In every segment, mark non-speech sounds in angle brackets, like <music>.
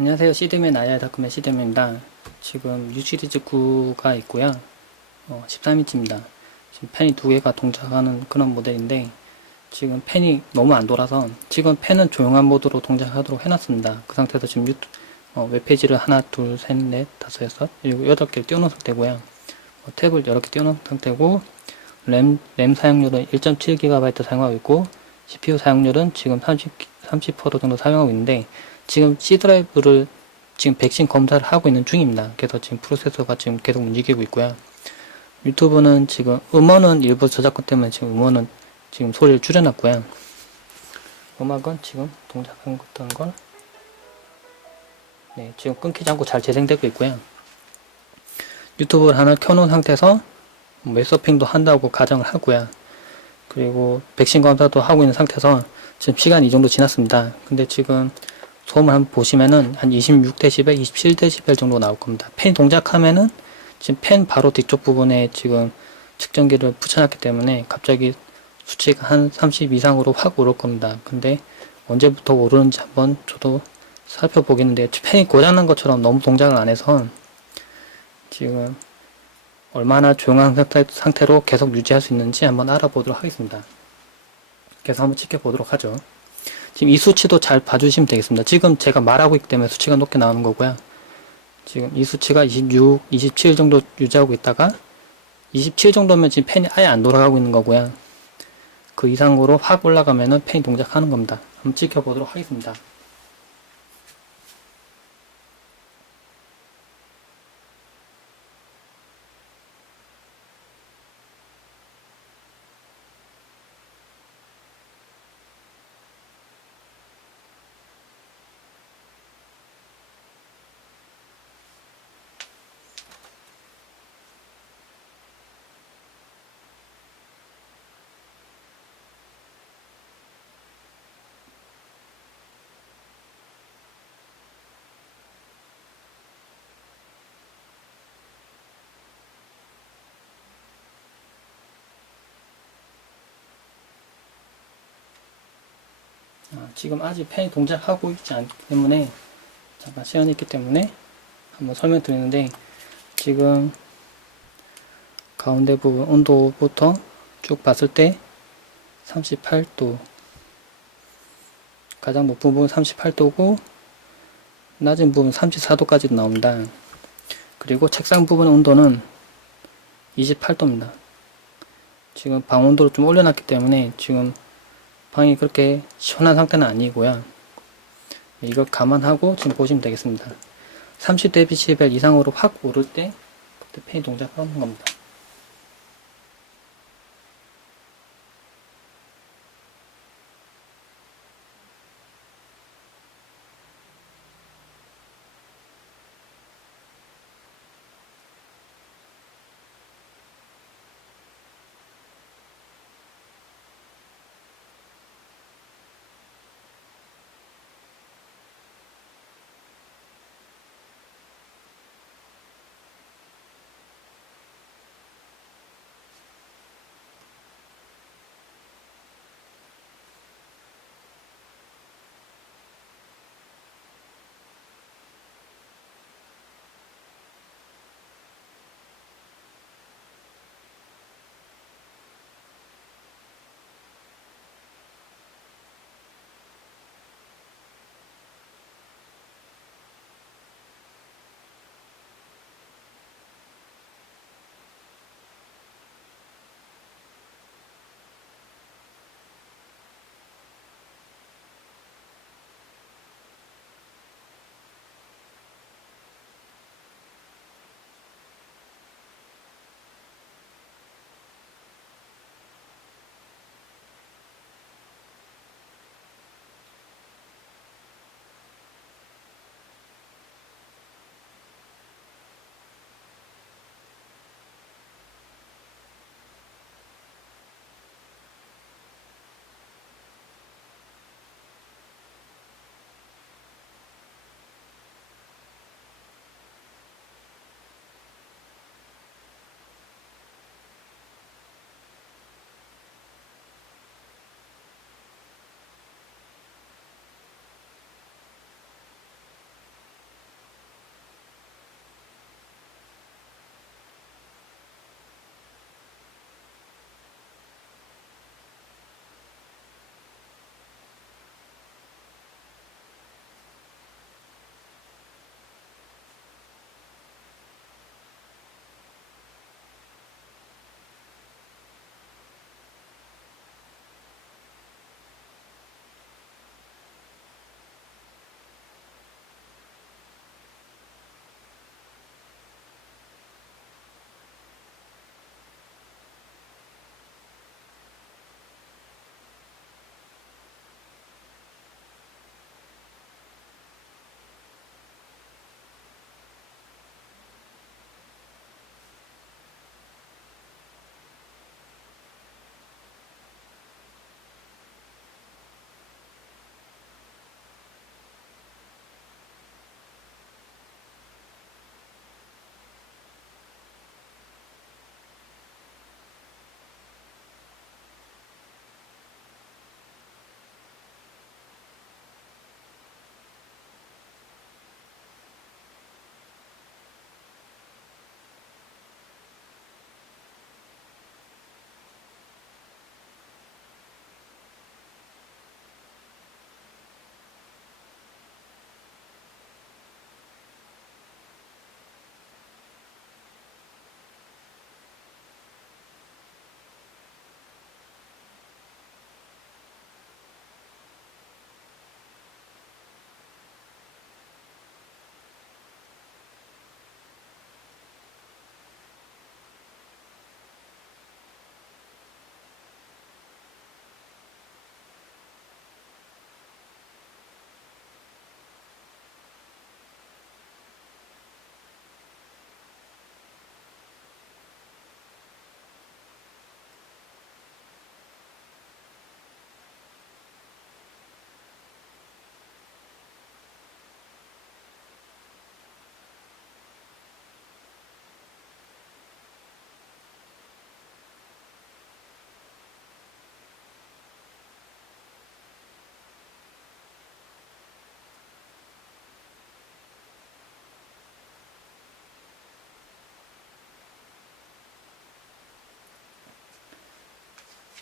안녕하세요. 시드맨 아야다크맨 시드맨입니다. 지금 U 시리즈 9가 있고요. 어, 13인치입니다. 지금 펜이 두 개가 동작하는 그런 모델인데 지금 펜이 너무 안 돌아서 지금 펜은 조용한 모드로 동작하도록 해놨습니다. 그 상태에서 지금 유튜, 어, 웹페이지를 하나, 둘, 셋, 넷, 다섯, 여섯, 일곱, 여덟 개를 띄워놓은 상태고요. 어, 탭을 여러 개 띄워놓은 상태고 램, 램 사용률은 1.7GB 사용하고 있고 CPU 사용률은 지금 30, 30% 정도 사용하고 있는데 지금 C 드라이브를 지금 백신 검사를 하고 있는 중입니다. 그래서 지금 프로세서가 지금 계속 움직이고 있고요. 유튜브는 지금 음원은 일부 저작권 때문에 지금 음원은 지금 소리를 줄여놨고요. 음악은 지금 동작한 것던 걸 네, 지금 끊기지 않고 잘 재생되고 있고요. 유튜브를 하나 켜놓은 상태에서 웹서핑도 한다고 가정을 하고요. 그리고 백신 검사도 하고 있는 상태에서 지금 시간이 이 정도 지났습니다. 근데 지금 소음을 한번 보시면은 한 26dB, 27dB 정도 나올 겁니다. 펜 동작하면은 지금 펜 바로 뒤쪽 부분에 지금 측정기를 붙여놨기 때문에 갑자기 수치가 한 30 이상으로 확 오를 겁니다. 근데 언제부터 오르는지 한번 저도 살펴보겠는데 펜이 고장난 것처럼 너무 동작을 안 해서 지금 얼마나 조용한 상태, 상태로 계속 유지할 수 있는지 한번 알아보도록 하겠습니다. 그래서 한번 지켜보도록 하죠. 지금 이 수치도 잘 봐주시면 되겠습니다. 지금 제가 말하고 있기 때문에 수치가 높게 나오는 거고요. 지금 이 수치가 26, 27 정도 유지하고 있다가 27 정도면 지금 펜이 아예 안 돌아가고 있는 거고요. 그 이상으로 확 올라가면은 펜이 동작하는 겁니다. 한번 지켜보도록 하겠습니다. 지금 아직 펜이 동작하고 있지 않기 때문에 잠깐 시간이 있기 때문에 한번 설명드리는데 지금 가운데 부분 온도부터 쭉 봤을 때 38도 가장 높은 부분 38도고 낮은 부분 34도까지 나옵니다. 그리고 책상 부분 온도는 28도입니다. 지금 방 온도를 좀 올려놨기 때문에 지금 방이 그렇게 시원한 상태는 아니고요. 이거 감안하고 지금 보시면 되겠습니다. 30dB 이상으로 확 오를 때 그때 펜이 동작하는 겁니다.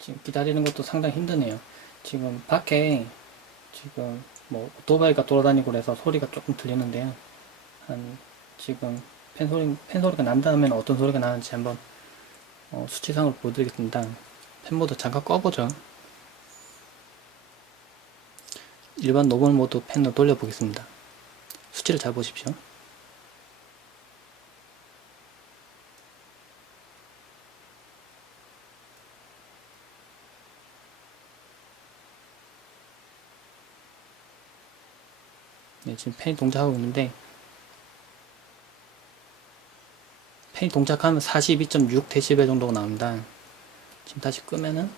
지금 기다리는 것도 상당히 힘드네요. 지금 밖에 지금 뭐 오토바이가 돌아다니고 그래서 소리가 조금 들리는데요. 한 지금 팬 소리 팬 소리가 난다면 어떤 소리가 나는지 한번 어, 수치상으로 보여드리겠습니다. 팬 모드 잠깐 꺼보죠. 일반 노멀 모드 팬을 돌려보겠습니다. 수치를 잘 보십시오. 네, 지금 팬이 동작하고 있는데 팬이 동작하면 42.6dB 정도가 나옵니다. 지금 다시 끄면은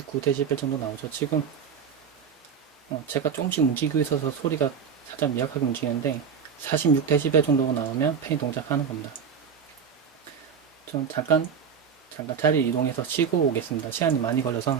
29dB 정도 나오죠. 지금 어, 제가 조금씩 움직이고 있어서 소리가 살짝 미약하게 움직이는데 46dB 정도가 나오면 팬이 동작하는 겁니다. 좀 잠깐 잠깐 자리 이동해서 쉬고 오겠습니다. 시간이 많이 걸려서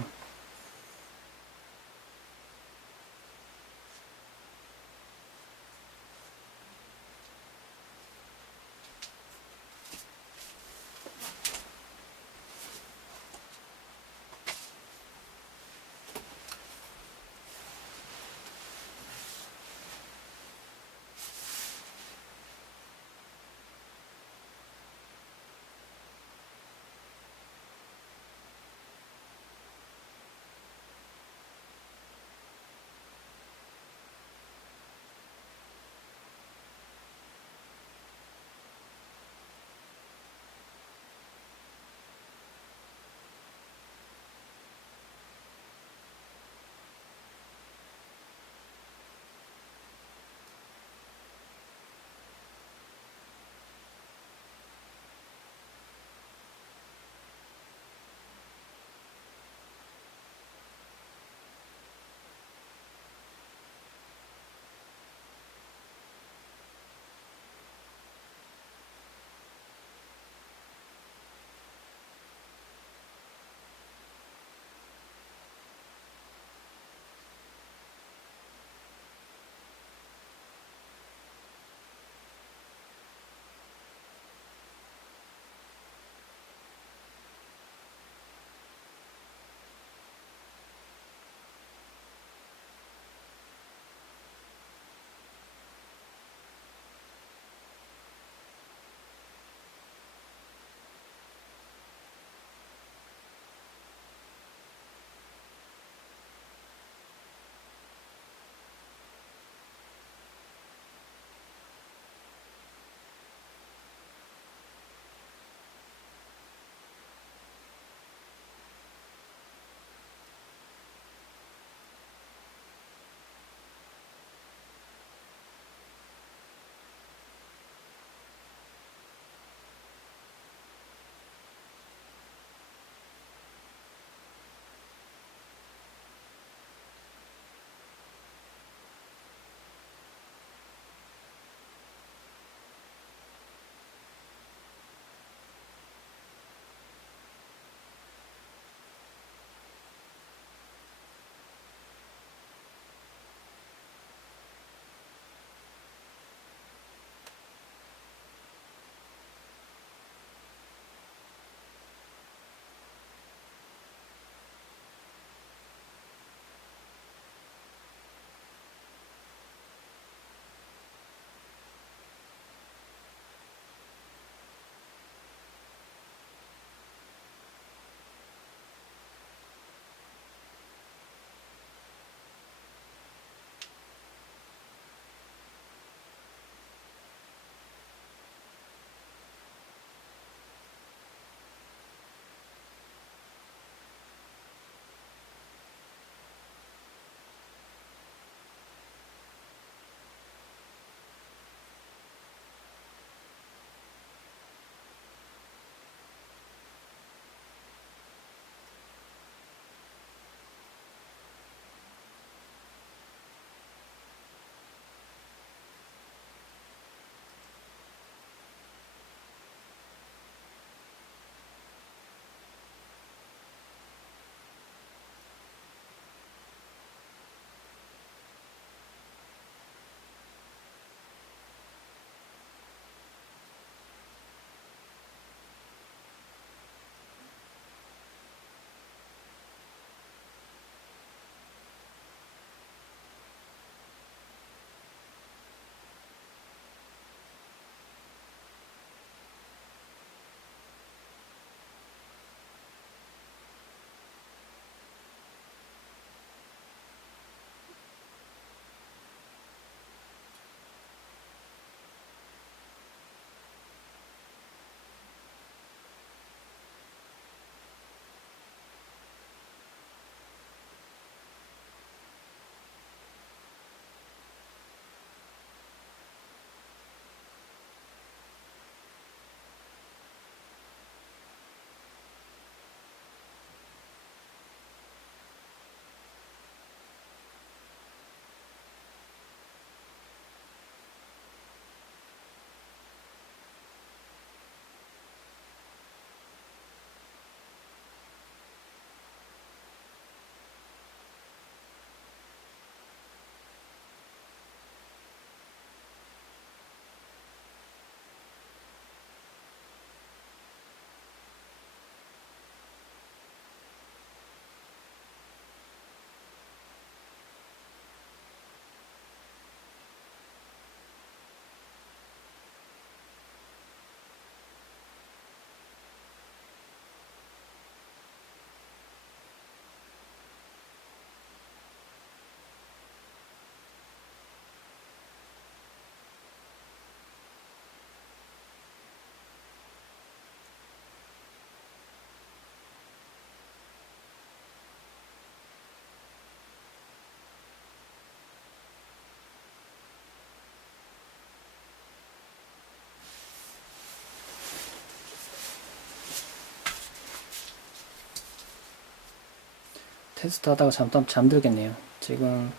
테스트 하다가 잠깐 잠들겠네요. 지금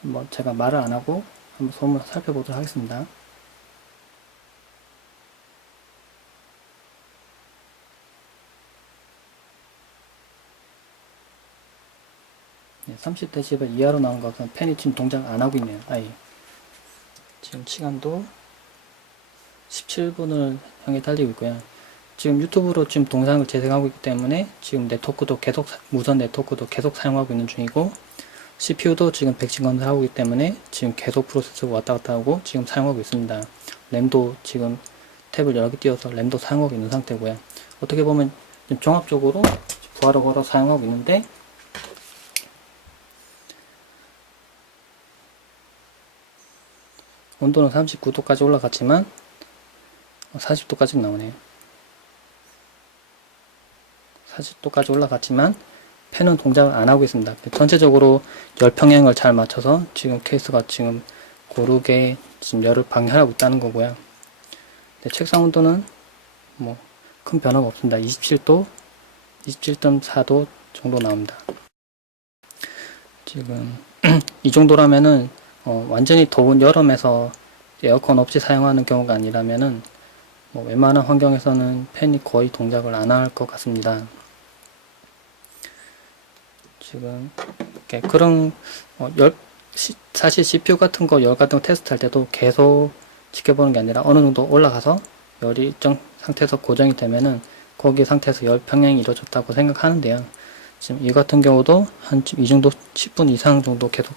한번 제가 말을 안 하고 한번 소문 살펴보도록 하겠습니다. 네, 30데시벨 이하로 나온 것은 팬이 지금 동작 안 하고 있네요. 아예. 지금 시간도 17분을 향해 달리고 있고요. 지금 유튜브로 지금 동영상을 재생하고 있기 때문에 지금 네트워크도 계속 사- 무선 네트워크도 계속 사용하고 있는 중이고 CPU도 지금 백신 검사하고 있기 때문에 지금 계속 프로세스가 왔다 갔다 하고 지금 사용하고 있습니다. 램도 지금 탭을 여러 개 띄워서 램도 사용하고 있는 상태고요. 어떻게 보면 종합적으로 부하로 걸어 사용하고 있는데 온도는 39도까지 올라갔지만 40도까지 나오네요. 40도까지 올라갔지만 팬은 동작을 안 하고 있습니다. 전체적으로 열 평형을 잘 맞춰서 지금 케이스가 지금 고르게 지금 열을 방해하고 있다는 거고요. 네, 책상 온도는 뭐 큰 변화가 없습니다. 27도, 27.4도 정도 나옵니다. 지금 <clears throat> 이 정도라면은 어, 완전히 더운 여름에서 에어컨 없이 사용하는 경우가 아니라면은 뭐 웬만한 환경에서는 팬이 거의 동작을 안 할 것 같습니다. 지금 이렇게 그런 어, 열 시- 사실 CPU 같은 거 열 같은 거 테스트할 때도 계속 지켜보는 게 아니라 어느 정도 올라가서 열이 일정 상태에서 고정이 되면은 거기 상태에서 열 평형이 이루어졌다고 생각하는데요. 지금 이 같은 경우도 한 이 정도 10분 이상 정도 계속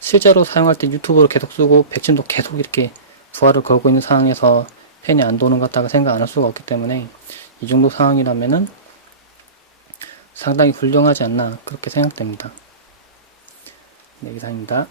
실제로 사용할 때 유튜브로 계속 쓰고 백신도 계속 이렇게 부하를 걸고 있는 상황에서 팬이 안 도는 것 같다고 생각 안 할 수가 없기 때문에 이 정도 상황이라면은 상당히 훌륭하지 않나 그렇게 생각됩니다. 네, 이상입니다.